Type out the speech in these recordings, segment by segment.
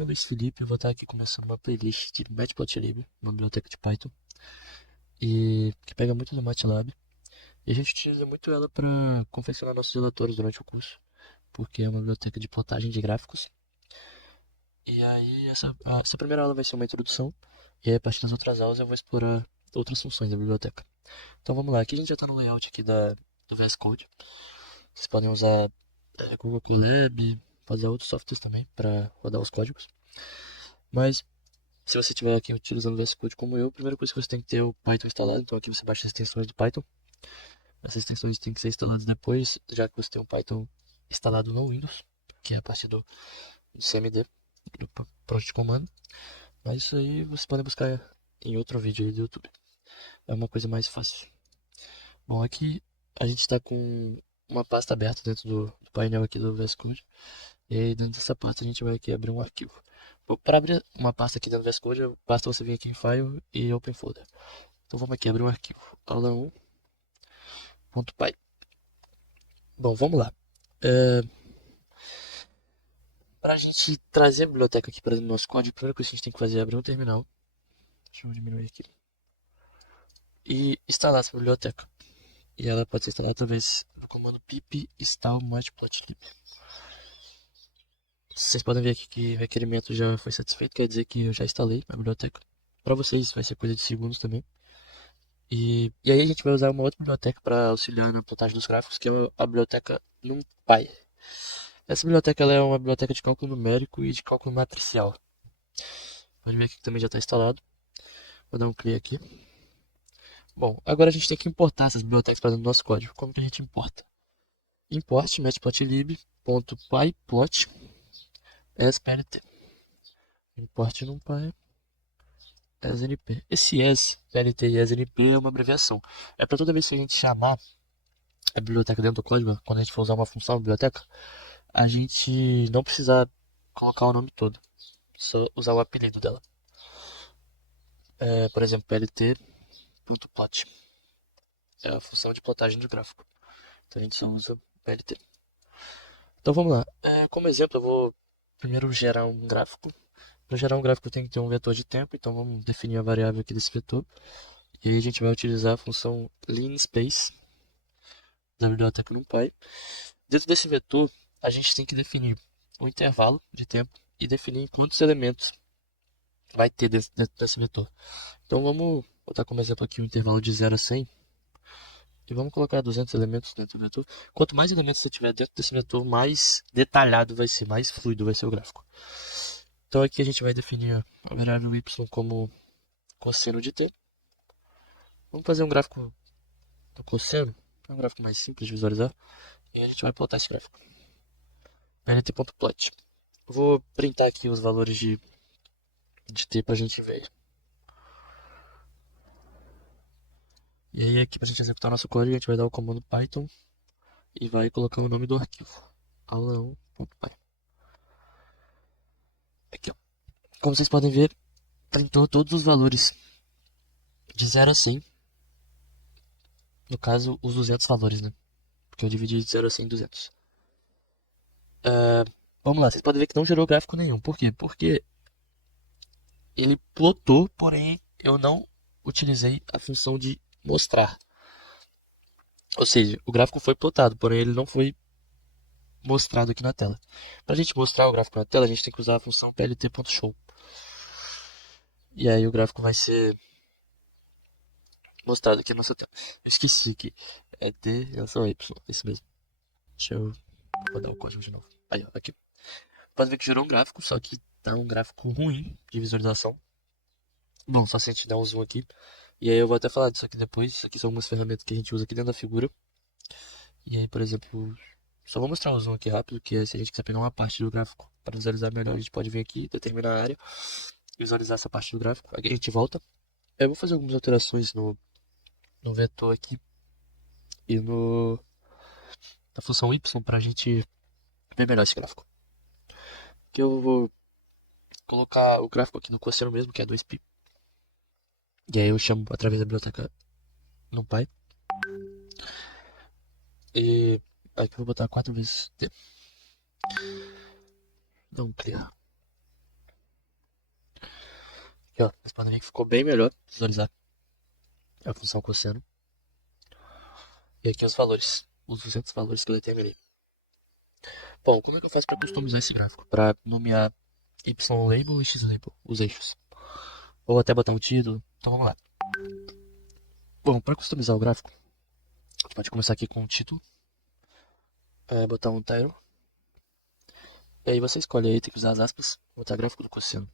nome é Luiz Felipe, eu vou estar aqui começando uma playlist de Matplotlib, uma biblioteca de Python, e que pega muito do MATLAB. E a gente utiliza muito ela para confeccionar nossos relatórios durante o curso, porque é uma biblioteca de plotagem de gráficos. E aí essa primeira aula vai ser uma introdução, e aí a partir das outras aulas eu vou explorar outras funções da biblioteca. Então vamos lá, aqui a gente já está no layout aqui do VS Code. Vocês podem usar Google Colab, pode usar outros softwares também para rodar os códigos. Mas se você estiver aqui utilizando o VS Code como eu, a primeira coisa que você tem que ter é o Python instalado. Então aqui você baixa as extensões do Python. Essas extensões têm que ser instaladas depois, já que você tem um Python instalado no Windows, que é a partir do CMD, do Project Command. Mas isso aí você pode buscar em outro vídeo aí do YouTube. É uma coisa mais fácil. Bom, aqui a gente está com uma pasta aberta dentro do painel aqui do VS Code. E aí dentro dessa pasta a gente vai aqui abrir um arquivo. Para abrir uma pasta aqui dentro do VS Code, basta você vir aqui em File e Open Folder. Então vamos aqui abrir um arquivo, aula1.py. Bom, vamos lá. Para a gente trazer a biblioteca aqui para dentro do nosso código, a primeira coisa que a gente tem que fazer é abrir um terminal. Deixa eu diminuir aqui. E instalar essa biblioteca. E ela pode ser instalada através do comando pip install matplotlib. Vocês podem ver aqui que o requerimento já foi satisfeito, quer dizer que eu já instalei a biblioteca. Para vocês vai ser coisa de segundos também. E aí a gente vai usar uma outra biblioteca para auxiliar na plotagem dos gráficos, que é a biblioteca NumPy. Essa biblioteca ela é uma biblioteca de cálculo numérico e de cálculo matricial. Pode ver aqui que também já está instalado. Vou dar um clique aqui. Bom, agora a gente tem que importar essas bibliotecas para dentro do nosso código. Como que a gente importa? Import matplotlib.pyplot as plt. Import NumPy as np. Esse as, plt e as np é uma abreviação. É para toda vez que a gente chamar a biblioteca dentro do código, quando a gente for usar uma função da biblioteca, a gente não precisar colocar o nome todo, só usar o apelido dela. Por exemplo, plt.plot é a função de plotagem de gráfico. Então a gente só usa plt. Então vamos lá. Como exemplo, eu vou primeiro gerar um gráfico. Para gerar um gráfico tem que ter um vetor de tempo, então vamos definir a variável aqui desse vetor. E aí a gente vai utilizar a função linspace da biblioteca NumPy. Dentro desse vetor, a gente tem que definir um intervalo de tempo e definir quantos elementos vai ter dentro desse vetor. Então vamos botar como exemplo aqui um intervalo de 0 a 100 e vamos colocar 200 elementos dentro do vetor. Quanto mais elementos você tiver dentro desse vetor, mais detalhado vai ser, mais fluido vai ser o gráfico. Então aqui a gente vai definir a variável y como cosseno de t. Vamos fazer um gráfico do cosseno, é um gráfico mais simples de visualizar, e a gente vai plotar esse gráfico. plt.plot. Vou printar aqui os valores de t para a gente ver. E aí aqui para a gente executar o nosso código, a gente vai dar o comando python e vai colocar o nome do arquivo, aula1.py. Aqui, ó. Como vocês podem ver, printou todos os valores de 0 a 100. No caso, os 200 valores, né? Porque eu dividi de 0 a 100 em 200. Vamos lá, vocês podem ver que não gerou gráfico nenhum. Por quê? Porque ele plotou, porém eu não utilizei a função de mostrar. Ou seja, o gráfico foi plotado, porém ele não foi mostrado aqui na tela. Para a gente mostrar o gráfico na tela, a gente tem que usar a função plt.show. E aí o gráfico vai ser mostrado aqui na nossa tela. Eu esqueci que é D em relação a Y, isso mesmo. Deixa eu rodar o código de novo. Aí, ó, aqui. Pode ver que gerou um gráfico, só que tá um gráfico ruim de visualização. Bom, só se a gente der um zoom aqui. E aí eu vou até falar disso aqui depois. Isso aqui são algumas ferramentas que a gente usa aqui dentro da figura. E aí, por exemplo, só vou mostrar o zoom aqui rápido, que se a gente quiser pegar uma parte do gráfico para visualizar melhor, a gente pode vir aqui, determinar a área, visualizar essa parte do gráfico. Aqui a gente volta. Eu vou fazer algumas alterações no vetor aqui e na função y para a gente ver melhor esse gráfico. Aqui eu vou colocar o gráfico aqui no cosseno mesmo, que é 2π. E aí eu chamo através da biblioteca NumPy. E aqui eu vou botar 4 vezes t. Não, criar. Aqui, ó, vocês podem ver que ficou bem melhor visualizar a função cosseno. E aqui os valores, os 200 valores que eu determinei. Bom, como é que eu faço para customizar esse gráfico? Para nomear Y-label e X-label, os eixos. Ou até botar um título. Então vamos lá. Bom, para customizar o gráfico, a gente pode começar aqui com o título. Botar um title. E aí você escolhe aí, tem que usar as aspas. Botar gráfico do cosseno.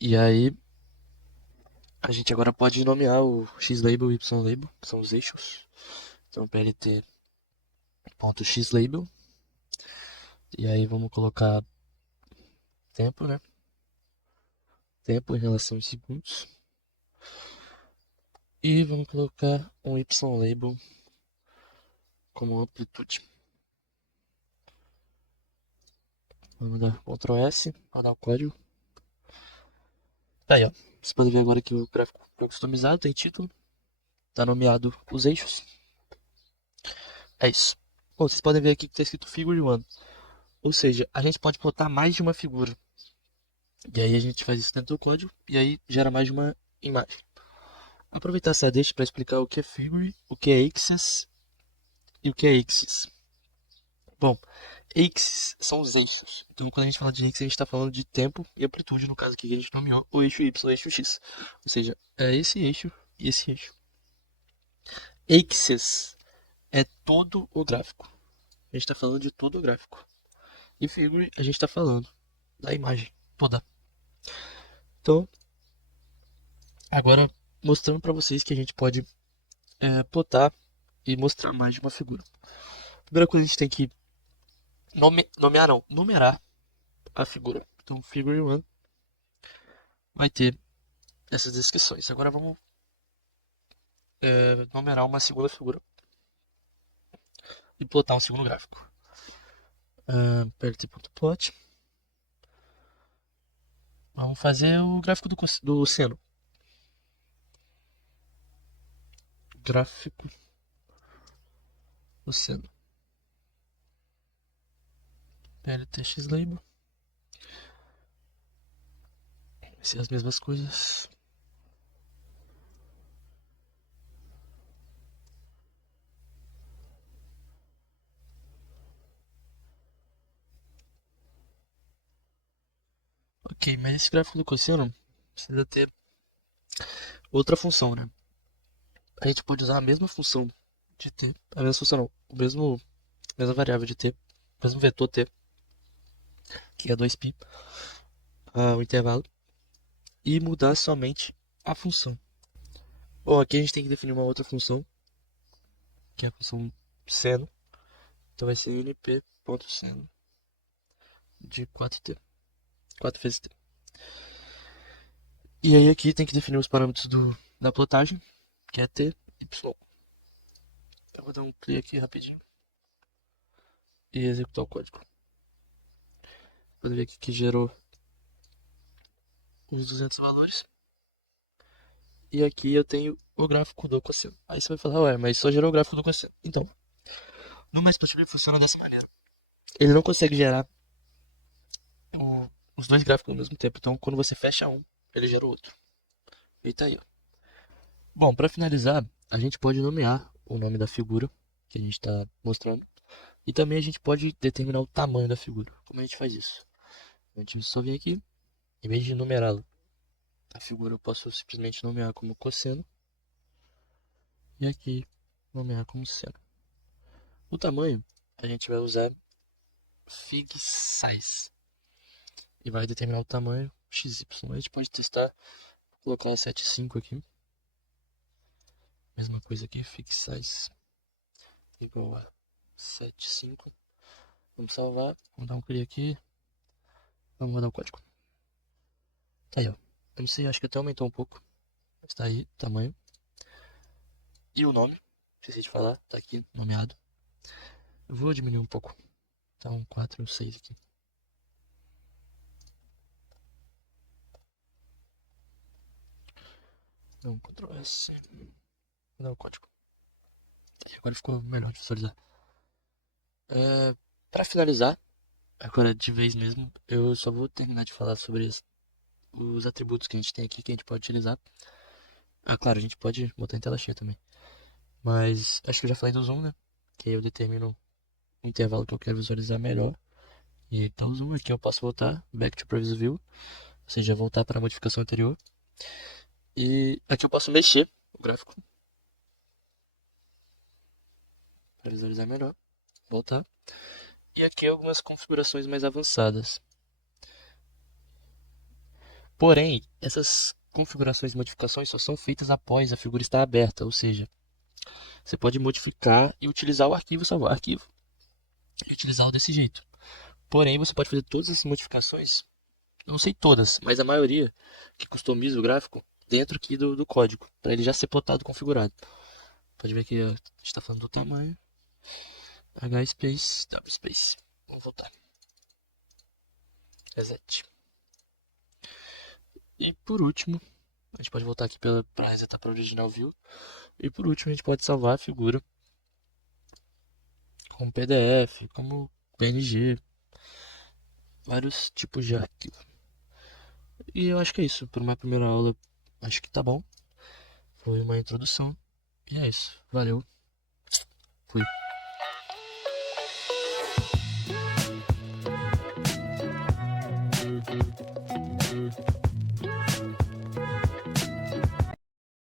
E aí, a gente agora pode nomear o X-label e o Y-label, que são os eixos. Então, plt.xlabel. E aí vamos colocar tempo, né? Tempo em relação aos segundos. E vamos colocar um Y-label como amplitude. Vamos dar Ctrl S, rodar o código. Tá aí, ó. Você pode ver agora que o gráfico foi customizado, tem título. Tá nomeado os eixos. É isso. Bom, vocês podem ver aqui que está escrito Figure One. Ou seja, a gente pode botar mais de uma figura. E aí a gente faz isso dentro do código e aí gera mais de uma imagem. Aproveitar essa deixa para explicar o que é Figure, o que é Axis e o que é Axis. Bom, Axis são os eixos. Então quando a gente fala de Axis, a gente está falando de tempo e amplitude, no caso aqui que a gente nomeou o eixo Y, o eixo X. Ou seja, é esse eixo e esse eixo. Axis é todo o gráfico. A gente está falando de todo o gráfico. E Figure, a gente está falando da imagem toda. Então, agora mostrando para vocês que a gente pode plotar e mostrar mais de uma figura. Primeira coisa, a gente tem que nomear, não, numerar a figura. Então, Figure 1 vai ter essas descrições. Agora vamos numerar uma segunda figura e plotar um segundo gráfico. Plt.plot. Vamos fazer o gráfico do seno. Gráfico do seno. PLTXlabel. Vai ser as mesmas coisas. Ok, mas esse gráfico do cosseno precisa ter outra função, né? A gente pode usar a mesma função de t, a mesma função não, mesma variável de t, o mesmo vetor t, que é 2π, o intervalo, e mudar somente a função. Bom, aqui a gente tem que definir uma outra função, que é a função seno. Então vai ser np.seno de 4t, 4 vezes t. E aí aqui tem que definir os parâmetros da plotagem, que é t, y. Eu vou dar um play aqui rapidinho e executar o código. Pode ver aqui que gerou os 200 valores. E aqui eu tenho o gráfico do cosseno. Aí você vai falar, ué, mas só gerou o gráfico do cosseno. Então, no Matplotlib funciona dessa maneira. Ele não consegue gerar os dois gráficos ao mesmo tempo. Então, quando você fecha um, ele gera o outro. E tá aí, ó. Bom, para finalizar, a gente pode nomear o nome da figura que a gente está mostrando. E também a gente pode determinar o tamanho da figura. Como a gente faz isso? A gente só vem aqui, em vez de numerá-lo, a figura eu posso simplesmente nomear como cosseno. E aqui, nomear como seno. O tamanho, a gente vai usar fig size. E vai determinar o tamanho XY. A gente pode testar, vou colocar 7,5 aqui. Mesma coisa aqui, fig size igual a 7,5. Vamos salvar, vamos dar um clique aqui. Vamos mandar o código. Tá aí, ó. Eu não sei, acho que até aumentou um pouco. Mas tá aí, tamanho. E o nome, esqueci de falar, tá aqui, nomeado. Eu vou diminuir um pouco. Tá um 4, 6 aqui. Dá um Ctrl S. Vou dar o código. Agora ficou melhor de visualizar. Para finalizar, Agora, de vez mesmo, eu só vou terminar de falar sobre os atributos que a gente tem aqui, que a gente pode utilizar. Ah, claro, a gente pode botar em tela cheia também. Mas acho que eu já falei do zoom, né? Que aí eu determino o intervalo que eu quero visualizar melhor. E então o zoom aqui eu posso voltar, back to previous view, ou seja, voltar para a modificação anterior. E aqui eu posso mexer o gráfico para visualizar melhor, voltar. E aqui algumas configurações mais avançadas. Porém, essas configurações e modificações só são feitas após a figura estar aberta, ou seja, você pode modificar e utilizar o arquivo, salvar o arquivo e utilizá-lo desse jeito. Porém, você pode fazer todas essas modificações, não sei todas, mas a maioria que customiza o gráfico dentro aqui do código, para ele já ser plotado configurado. Pode ver que a gente está falando do tamanho, H space, W space. Vamos voltar. Reset. E por último, a gente pode voltar aqui para resetar para o original view. E por último, a gente pode salvar a figura como PDF, como PNG, vários tipos de arquivo. E eu acho que é isso. Para uma primeira aula, acho que tá bom. Foi uma introdução. E é isso. Valeu. Fui.